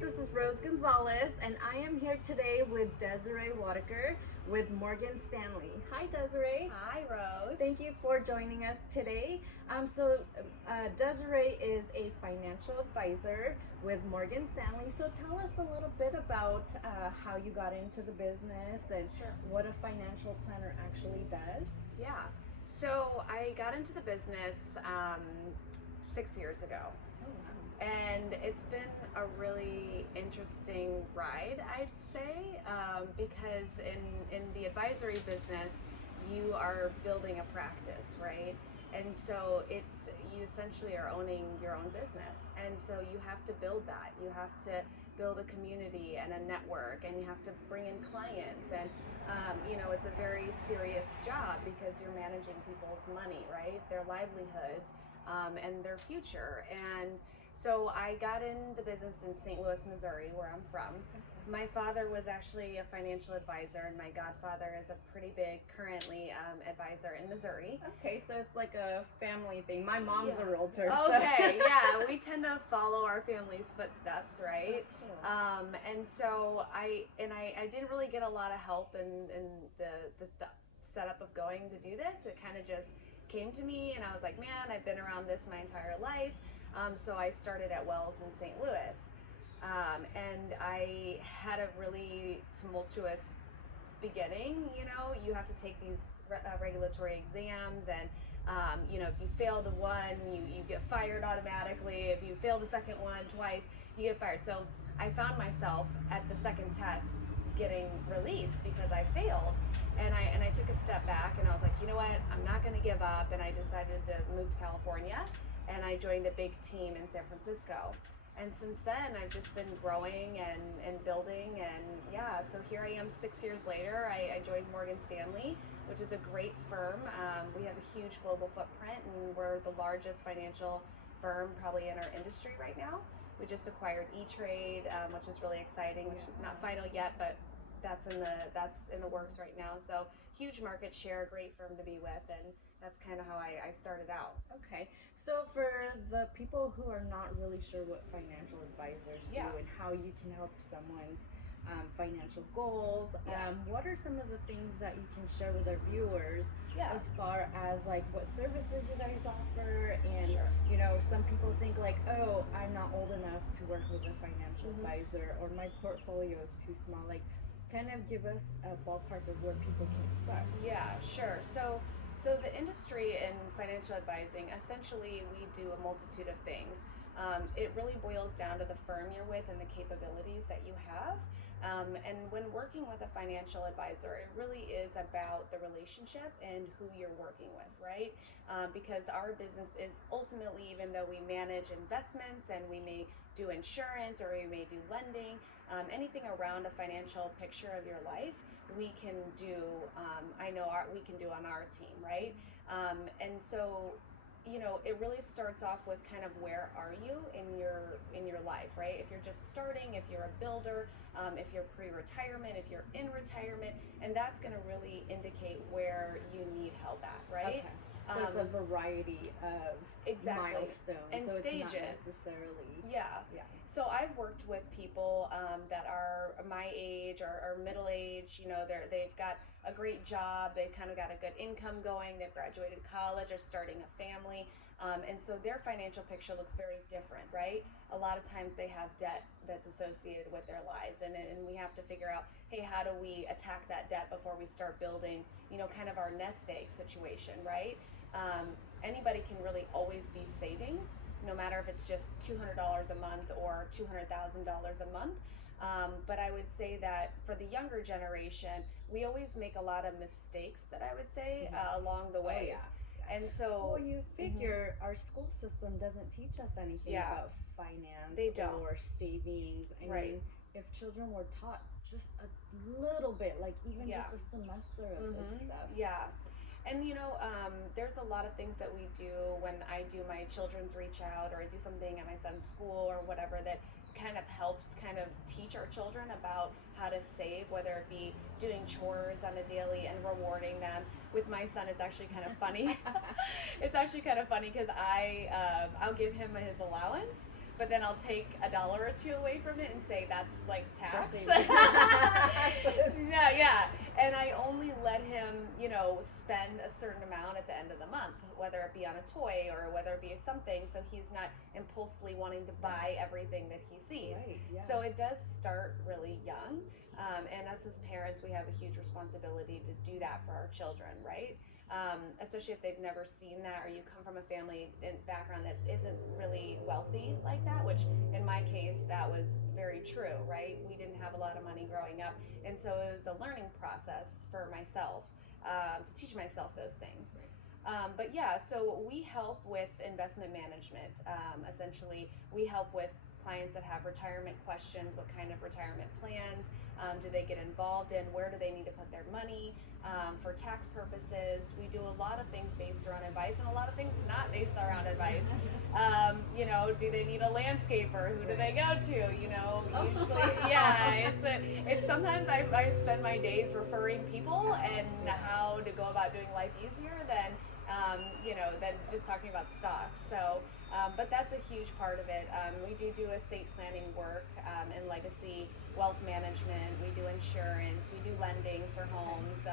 this is Rose Gonzalez, and I am here today with Desiree Wodicker with Morgan Stanley. Hi, Desiree. Hi, Rose. Thank you for joining us today. Desiree is a financial advisor with Morgan Stanley. So tell us a little bit about how you got into the business and what a financial planner actually does. Yeah. So I got into the business 6 years ago. And it's been a really interesting ride, I'd say, because in the advisory business, you are building a practice, right? And so you essentially are owning your own business. And so you have to build that. You have to build a community and a network, and you have to bring in clients. And, it's a very serious job because you're managing people's money, right? Their livelihoods and their future. And so I got in the business in St. Louis, Missouri, where I'm from. My father was actually a financial advisor, and my godfather is a pretty big, currently, advisor in Missouri. Okay, so it's like a family thing. My mom's a realtor. Okay, yeah, we tend to follow our family's footsteps, right? That's cool. And so I didn't really get a lot of help in the setup of going to do this. It kind of just came to me, and I was like, man, I've been around this my entire life. So I started at Wells in St. Louis, and I had a really tumultuous beginning. You have to take these regulatory exams, and if you fail the one, you get fired automatically. If you fail the second one twice, you get fired. So I found myself at the second test getting released because I failed, and I took a step back, and I was like, you know what, I'm not going to give up, and I decided to move to California. And I joined a big team in San Francisco. And since then, I've just been growing and building. And yeah, so here I am 6 years later. I joined Morgan Stanley, which is a great firm. We have a huge global footprint, and we're the largest financial firm probably in our industry right now. We just acquired E-Trade, which is really exciting. Not final yet, but that's in the works right now. So huge market share, great firm to be with, and that's kind of how I started out. Okay, so for the people who are not really sure what financial advisors do and how you can help someone's financial goals, what are some of the things that you can share with our viewers as far as like what services you guys offer? And some people think like, oh, I'm not old enough to work with a financial advisor, or my portfolio is too small. Like, kind of give us a ballpark of where people can start. Yeah, sure. So the industry in financial advising, essentially we do a multitude of things. It really boils down to the firm you're with and the capabilities that you have. And when working with a financial advisor, it really is about the relationship and who you're working with, right? Because our business is ultimately, even though we manage investments and we may do insurance or we may do lending, anything around a financial picture of your life, we can do, we can do on our team, right? And so, it really starts off with kind of where are you in your life, right? If you're just starting, if you're a builder, if you're pre-retirement, if you're in retirement, and that's going to really indicate where you need help at, right? Okay. So it's a variety of milestones and so stages. It's not necessarily. Yeah. So I've worked with people that are my age or middle age. They've got a great job. They've kind of got a good income going. They've graduated college or starting a family. And so their financial picture looks very different, right? A lot of times they have debt that's associated with their lives. And we have to figure out, hey, how do we attack that debt before we start building, kind of our nest egg situation, right? Anybody can really always be saving, no matter if it's just $200 a month or $200,000 a month. But I would say that for the younger generation, we always make a lot of mistakes that I would say along the way. And so, well, you figure our school system doesn't teach us anything about finance or savings. I mean, if children were taught just a little bit, like even just a semester of this stuff. Yeah. And there's a lot of things that we do when I do my children's reach out, or I do something at my son's school or whatever, that kind of helps kind of teach our children about how to save, whether it be doing chores on a daily and rewarding them. With my son, it's actually kind of funny. It's actually kind of funny because I'll give him his allowance, but then I'll take $1 or $2 away from it and say that's like tax. Yeah. And I only let him, you know, spend a certain amount at the end of the month, whether it be on a toy or whether it be something, so he's not impulsively wanting to buy everything that he sees. Right, yeah. So it does start really young. And us as parents, we have a huge responsibility to do that for our children, right? Especially if they've never seen that, or you come from a family background that isn't really wealthy like that, which in my case, that was very true, right? We didn't have a lot of money growing up, and so it was a learning process for myself to teach myself those things. But yeah, so we help with investment management. Essentially, we help with clients that have retirement questions. What kind of retirement plans do they get involved in? Where do they need to put their money for tax purposes? We do a lot of things based around advice, and a lot of things not based around advice. You know, do they need a landscaper? Who do they go to? You know, usually, yeah, it's sometimes I spend my days referring people and how to go about doing life easier than you know, than just talking about stocks. So, but that's a huge part of it. We do estate planning work and legacy wealth management. We do insurance. We do lending for homes.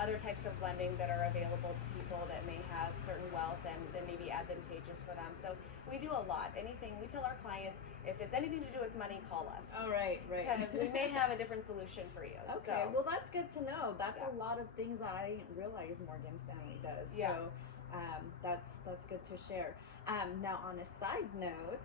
Other types of lending that are available to people that may have certain wealth and that may be advantageous for them. So we do a lot. Anything, we tell our clients, if it's anything to do with money, call us. Oh, right. Because we may have a different solution for you. Okay, So, well, that's good to know. That's a lot of things I didn't realize Morgan Stanley does. Yeah. So that's good to share. Now, on a side note,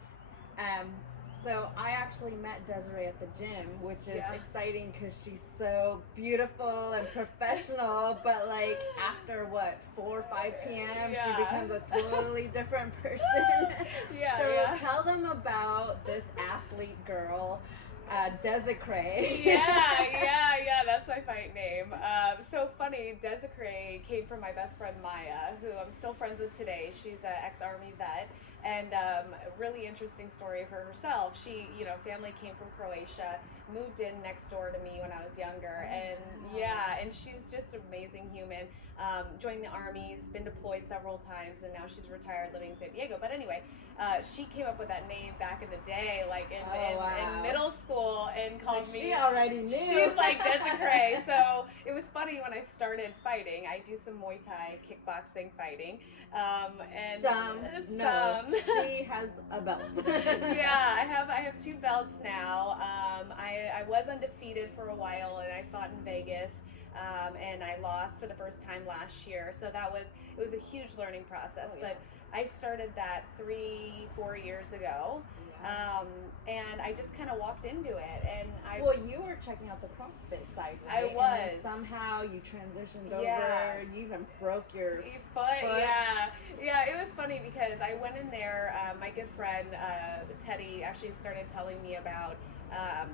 so I actually met Desiree at the gym, which is exciting because she's so beautiful and professional, but like after 4 or 5 p.m. she becomes a totally different person. Tell them about this athlete girl, Desiree. Yeah, that's my fight name. So funny, Desiree came from my best friend Maya, who I'm still friends with today. She's an ex-Army vet, and a really interesting story of her herself. She, you know, family came from Croatia, moved in next door to me when I was younger, and and she's just an amazing human. Joined the Army, been deployed several times, and now she's retired living in San Diego. But anyway, she came up with that name back in the day, like in middle school, and called me. She already knew. She's like Desiree. So it was funny when I started fighting. I do some Muay Thai, kickboxing, fighting, and some. She has a belt. Yeah, I have 2 belts now. I was undefeated for a while, and I fought in Vegas. And I lost for the first time last year, so it was a huge learning process. But I started that 3-4 years ago, and I just kind of walked into it. And you were checking out the CrossFit side, right? I was. And then somehow you transitioned over. You even broke your foot. Yeah. It was funny because I went in there. My good friend Teddy actually started telling me about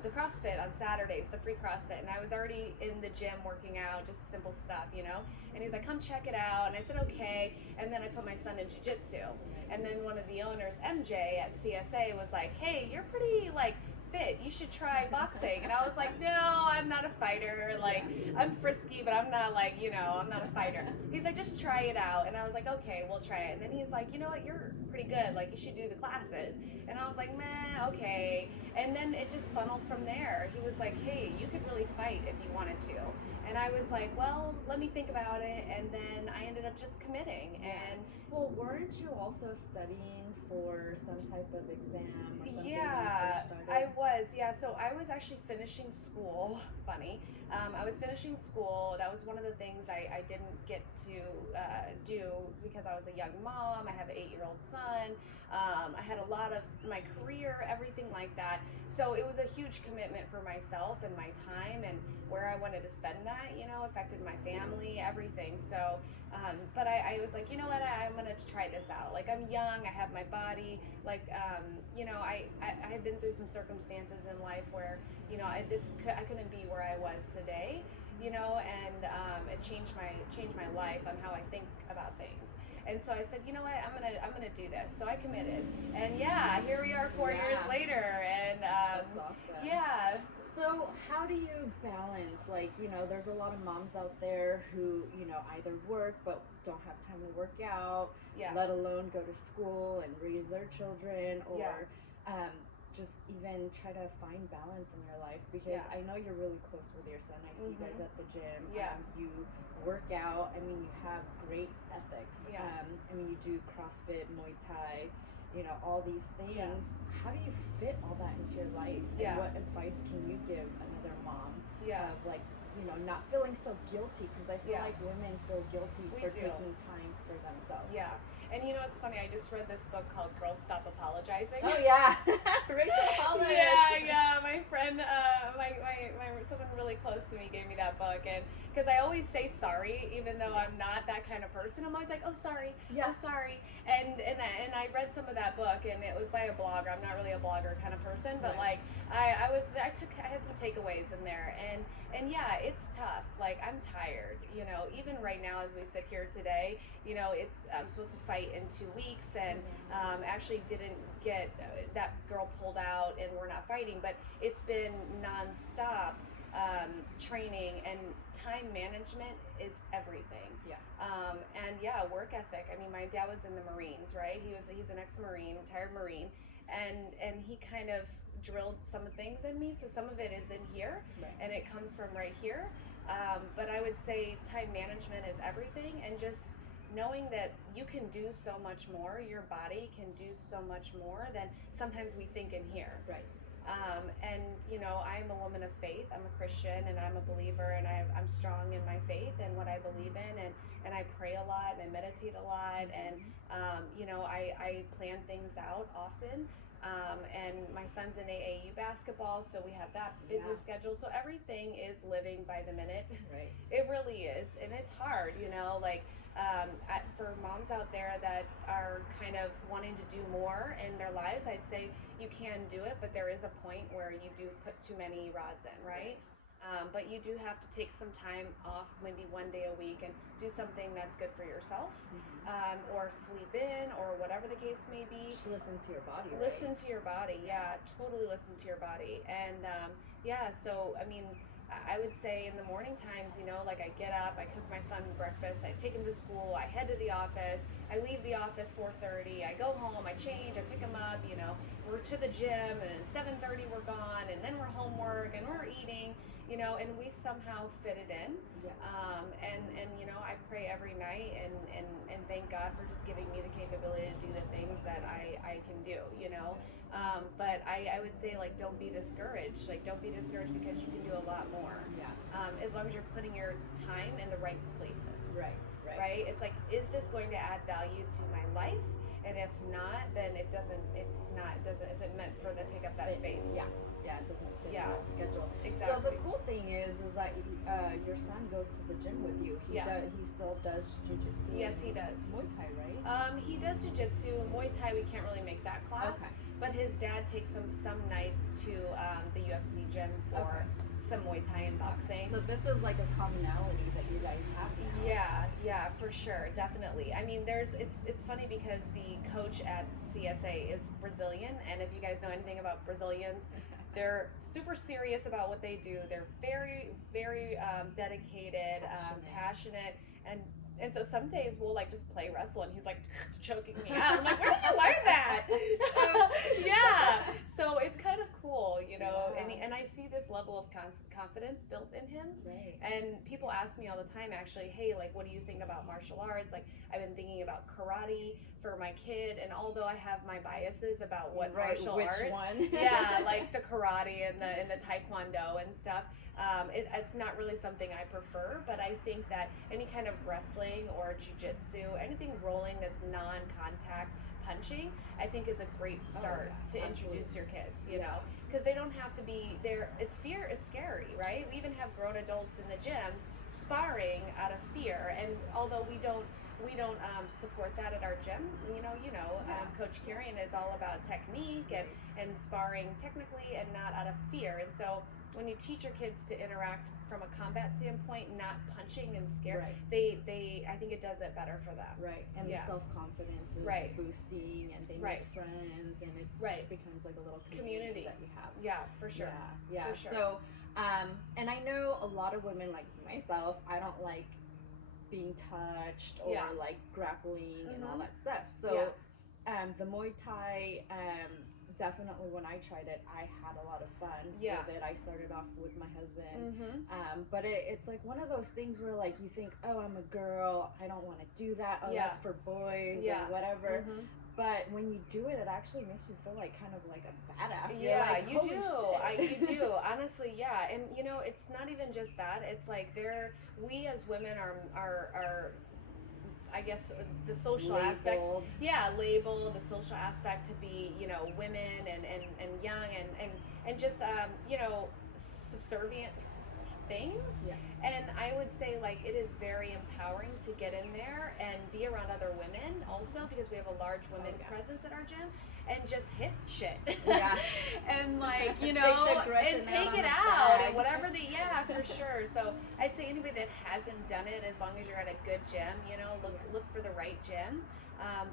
the CrossFit on Saturdays, the free CrossFit, and I was already in the gym working out, just simple stuff, you know, and he's like, come check it out, and I said, okay, and then I put my son in jiu-jitsu, and then one of the owners, MJ at CSA, was like, hey, you're pretty, like, fit, you should try boxing. And I was like, no, I'm not a fighter, like, I'm frisky, but I'm not, like, you know, I'm not a fighter. He's like, just try it out. And I was like, okay, we'll try it. And then he's like, you know what, you're pretty good, like, you should do the classes. And I was like, meh, okay. And then it just funneled from there. He was like, hey, you could really fight if you wanted to. And I was like, well, let me think about it. And then I ended up just committing. And well, weren't you also studying for some type of exam or something? Yeah, I was. Yeah, so I was actually finishing school. Funny. I was finishing school. That was one of the things I didn't get to do because I was a young mom. I have an 8-year-old son. I had a lot of my career, everything like that. So it was a huge commitment for myself and my time and where I wanted to spend that, you know, affected my family, everything. So, but I was like, you know what, I'm going to try this out. Like, I'm young, I have my body, like, you know, I have been through some circumstances in life where, you know, I couldn't be where I was today, you know, and it changed my life on how I think about things. And so I said, you know what, I'm gonna do this. So I committed, and yeah, here we are 4 years later, and that's awesome. Yeah. So how do you balance, like, you know, there's a lot of moms out there who, you know, either work but don't have time to work out, let alone go to school and raise their children, or just even try to find balance in your life, because I know you're really close with your son. I see you guys at the gym. You work out. I mean, you have great ethics. I mean, you do CrossFit, Muay Thai, you know, all these things. How do you fit all that into your life? And what advice can you give another mom of, like, you know, not feeling so guilty? Because I feel like women feel guilty for taking time for themselves. And you know, it's funny, I just read this book called Girls Stop Apologizing. Oh yeah. Rachel Hollis. My friend, my someone really close to me gave me that book, and because I always say sorry, even though I'm not that kind of person, I'm always like, oh sorry, oh sorry, and I read some of that book, and it was by a blogger. I'm not really a blogger kind of person, but like I had some takeaways in there, and yeah, it's tough. Like, I'm tired, you know, even right now as we sit here today, you know, I'm supposed to fight in 2 weeks, and actually didn't get that girl pulled out, and we're not fighting, but it's been nonstop training, and time management is everything. Work ethic. I mean, my dad was in the Marines, right? He's an ex-Marine, retired Marine, and he kind of drilled some things in me, so some of it is in here, and it comes from right here, but I would say time management is everything, and just knowing that you can do so much more, your body can do so much more than sometimes we think in here. And you know, I'm a woman of faith. I'm a Christian, and I'm a believer, and I'm strong in my faith and what I believe in, and I pray a lot, and I meditate a lot, and you know, I plan things out often. And my son's in AAU basketball, so we have that busy schedule. So everything is living by the minute. It really is, and it's hard, you know, like for moms out there that are kind of wanting to do more in their lives, I'd say you can do it, but there is a point where you do put too many rods in, right? But you do have to take some time off, maybe 1 day a week, and do something that's good for yourself, or sleep in, or whatever the case may be. Just listen to your body. Listen to your body, totally listen to your body. And so I mean, I would say in the morning times, you know, like I get up, I cook my son breakfast, I take him to school, I head to the office, I leave the office 4:30, I go home, I change, I pick him up, you know, we're to the gym, and 7:30 we're gone, and then we're homework, and we're eating, you know, and we somehow fit it in. And you know, I pray every night, and thank God for just giving me the capability to do the things that I can do, you know. But I would say, like, don't be discouraged. Like, don't be discouraged, because you can do a lot more. As long as you're putting your time in the right places. Right? It's like, is this going to add value to my life? And if not, then it isn't meant for the take up that space. It doesn't fit that schedule. Exactly. So the cool thing is that your son goes to the gym with you. He still does jiu-jitsu. Yes, he does. Muay Thai, right? He does jiu-jitsu. Muay Thai, we can't really make that class. But his dad takes him some nights to the UFC gym for some Muay Thai and boxing. So this is like a commonality that you guys have now. Yeah, for sure, definitely. I mean, it's funny because the coach at CSA is Brazilian, and if you guys know anything about Brazilians, they're super serious about what they do. They're very, very dedicated, passionate, and so some days we'll like just play wrestle, and he's like choking me out. I'm like, where did you learn that? So it's kind of cool, you know. And I see this level of confidence built in him. And people ask me all the time, actually, hey, like, what do you think about martial arts? Like, I've been thinking about karate for my kid, and although I have my biases about what martial arts, like the karate and the taekwondo and stuff, it's not really something I prefer. But I think that any kind of wrestling or jiu-jitsu, anything rolling that's non-contact punching, I think is a great start to introduce your kids, you know, because they don't have to be there. It's scary, right? We even have grown adults in the gym sparring out of fear, and although we don't support that at our gym, Coach Kieran is all about technique and sparring technically and not out of fear. And so when you teach your kids to interact from a combat standpoint, not punching and scare, I think it does it better for them. And the self-confidence is boosting, and they make friends, and it just becomes like a little community that you have. For sure. For sure. So, and I know a lot of women like myself, I don't like being touched or like grappling and all that stuff. So the Muay Thai, definitely when I tried it, I had a lot of fun with it. I started off with my husband. But it's like one of those things where like you think, oh, I'm a girl, I don't want to do that. Oh, that's for boys and whatever. But when you do it, it actually makes you feel like kind of like a badass. Yeah, like, you do. You do. Honestly, yeah. And you know, it's not even just that. It's like we as women are I guess the social aspect. Yeah, labeled, the social aspect to be, you know, women and young and just you know, subservient things. And I would say like it is very empowering to get in there and be around other women also, because we have a large women presence at our gym, and just hit shit. And like, you know, take it out and whatever for sure. So I'd say anybody that hasn't done it, as long as you're at a good gym, you know, look for the right gym.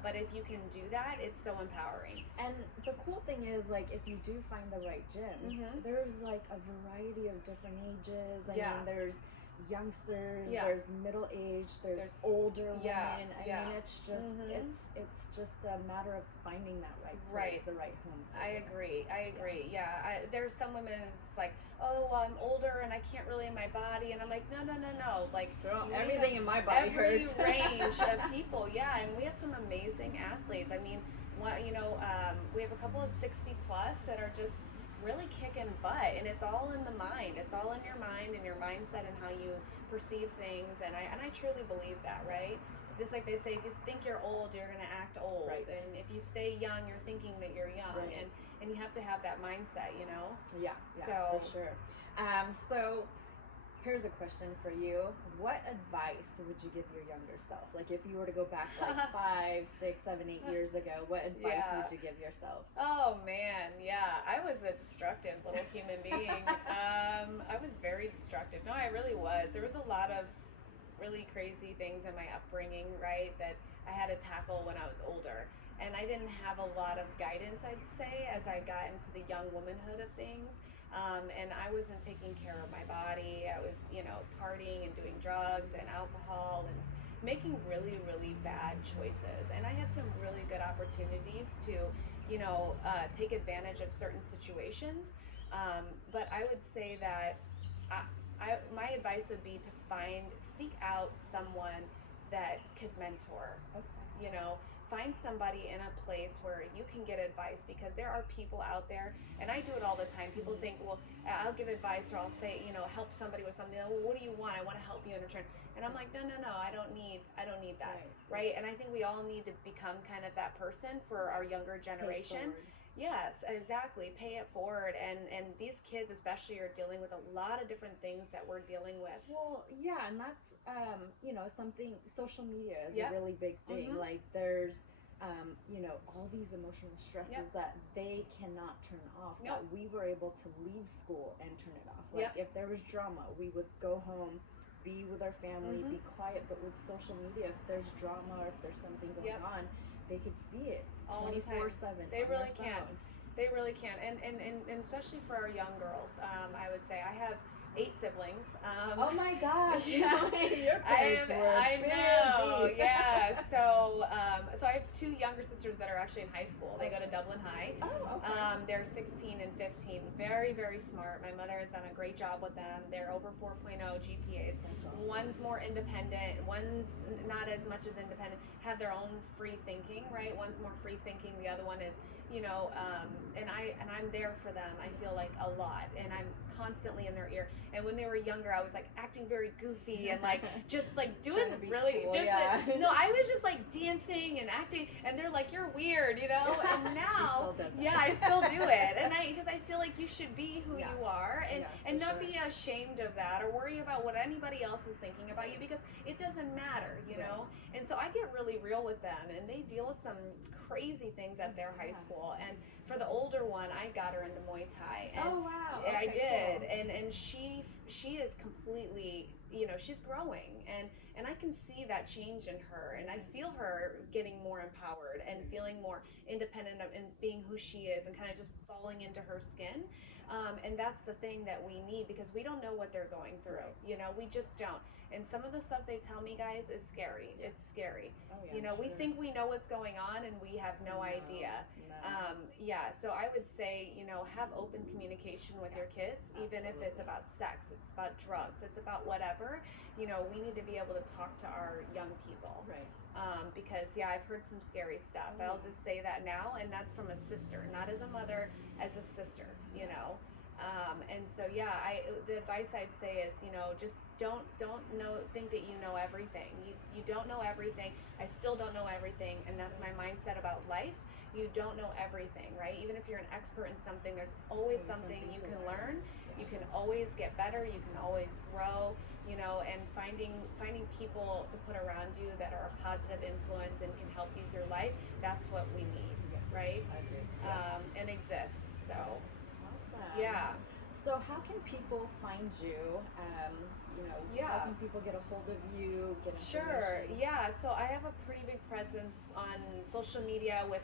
But if you can do that, it's so empowering. And the cool thing is, like, if you do find the right gym, there's like a variety of different ages. I mean, there's youngsters, there's middle aged, there's older women. I mean, it's just it's just a matter of finding that right place, the right home. I agree. Yeah, there's some women it's like, oh, well, I'm older and I can't really in my body, and I'm like, no. Like, girl, everything in my body every hurts. range of people, and we have some amazing athletes. I mean, you know, we have a couple of 60 plus that are just really kicking butt, and it's all in the mind. It's all in your mind and your mindset and how you perceive things, and I truly believe that, right? Just like they say, if you think you're old, you're gonna act old, and if you stay young, you're thinking that you're young, and you have to have that mindset, you know. So for sure. So here's a question for you. What advice would you give your younger self? Like if you were to go back like 5, 6, 7, 8 years ago, what advice would you give yourself? Oh man, I was a destructive little human being. I was very destructive. No, I really was. There was a lot of really crazy things in my upbringing, right, that I had to tackle when I was older. And I didn't have a lot of guidance, I'd say, as I got into the young womanhood of things. And I wasn't taking care of my body. I was, you know, partying and doing drugs and alcohol and making really, really bad choices. And I had some really good opportunities to, you know, take advantage of certain situations. But I would say that my advice would be to seek out someone that could mentor. You know, find somebody in a place where you can get advice, because there are people out there, and I do it all the time. People think, well, I'll give advice, or I'll say, you know, help somebody with something. Well, what do you want? I want to help you in return. And I'm like, no, I don't need that, right? And I think we all need to become kind of that person for our younger generation. Yes, exactly. Pay it forward. And these kids especially are dealing with a lot of different things that we're dealing with. Well, and that's, you know, something, social media is a really big thing. Like there's, you know, all these emotional stresses that they cannot turn off. But we were able to leave school and turn it off. Like if there was drama, we would go home, be with our family, be quiet. But with social media, if there's drama or if there's something going on, they could see it 24/7. They really can. They really can. And especially for our young girls, I would say I have 8 siblings. Oh my gosh! Your parents were busy. So I have 2 younger sisters that are actually in high school. They go to Dublin High. Oh, okay. They're 16 and 15. Very, very smart. My mother has done a great job with them. They're over 4.0 GPAs. Awesome. One's more independent. One's not as much as independent. Have their own free thinking, right? One's more free thinking. The other one is, you know, and I'm there for them. I feel like a lot, and I'm constantly in their ear. And when they were younger, I was like acting very goofy and like just like doing really cool, no, I was just like dancing and acting, and they're like, you're weird, you know. And now, I still do it, and because I feel like you should be who you are, and not be ashamed of that or worry about what anybody else is thinking about you, because it doesn't matter, you know. And so I get really real with them, and they deal with some crazy things at their high school. And for the older one, I got her into Muay Thai. And oh wow! Okay, I did, cool. and she is completely, you know, she's growing, and I can see that change in her, and I feel her getting more empowered and feeling more independent and being who she is, and kind of just falling into her skin. And that's the thing that we need, because we don't know what they're going through. Right. You know, we just don't. And some of the stuff they tell me, guys, is scary. It's scary. Oh, yeah, you know, we sure. think we know what's going on, and we have no idea. No. Yeah, so I would say, you know, have open communication with your kids, even if it's about sex, it's about drugs, it's about whatever. You know, we need to be able to talk to our young people. Right. Because, yeah, I've heard some scary stuff. I'll just say that now, and that's from a sister, not as a mother, as a sister, you know. And so, yeah, the advice I'd say is, you know, just don't think that you know everything. You don't know everything. I still don't know everything, and that's my mindset about life. You don't know everything, right? Even if you're an expert in something, there's always something you can learn. You can always get better. You can always grow, you know, and finding people to put around you that are a positive influence and can help you through life, that's what we need, right? I agree. And exists, so. Awesome. Yeah. So how can people find you? You know, how can people get a hold of you? Get Sure. Yeah. So I have a pretty big presence on social media with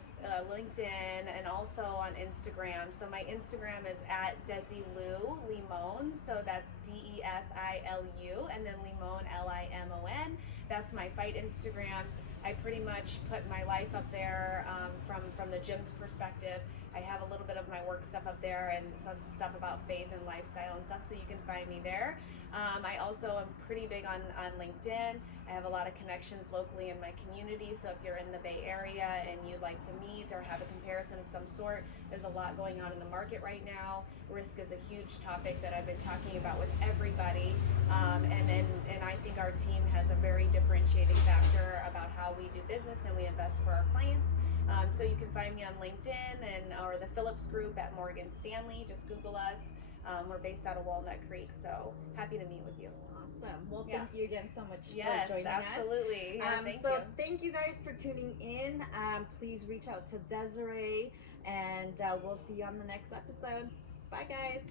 LinkedIn and also on Instagram. So my Instagram is at Desilu Limon. So that's DESILU, and then Limon LIMON. That's my fight Instagram. I pretty much put my life up there from the gym's perspective. I have a little bit of my work stuff up there and some stuff about faith and lifestyle and stuff, so you can find me there. I also am pretty big on LinkedIn. I have a lot of connections locally in my community, so if you're in the Bay Area and you'd like to meet or have a comparison of some sort, there's a lot going on in the market right now. Risk is a huge topic that I've been talking about with everybody, and I think our team has a very differentiating factor about how we do business and we invest for our clients. So you can find me on LinkedIn or the Phillips Group at Morgan Stanley. Just Google us. We're based out of Walnut Creek, so happy to meet with you. Awesome. Well, thank you again so much for joining absolutely. us. Yeah, thank you guys for tuning in. Please reach out to Desiree, and we'll see you on the next episode. Bye, guys.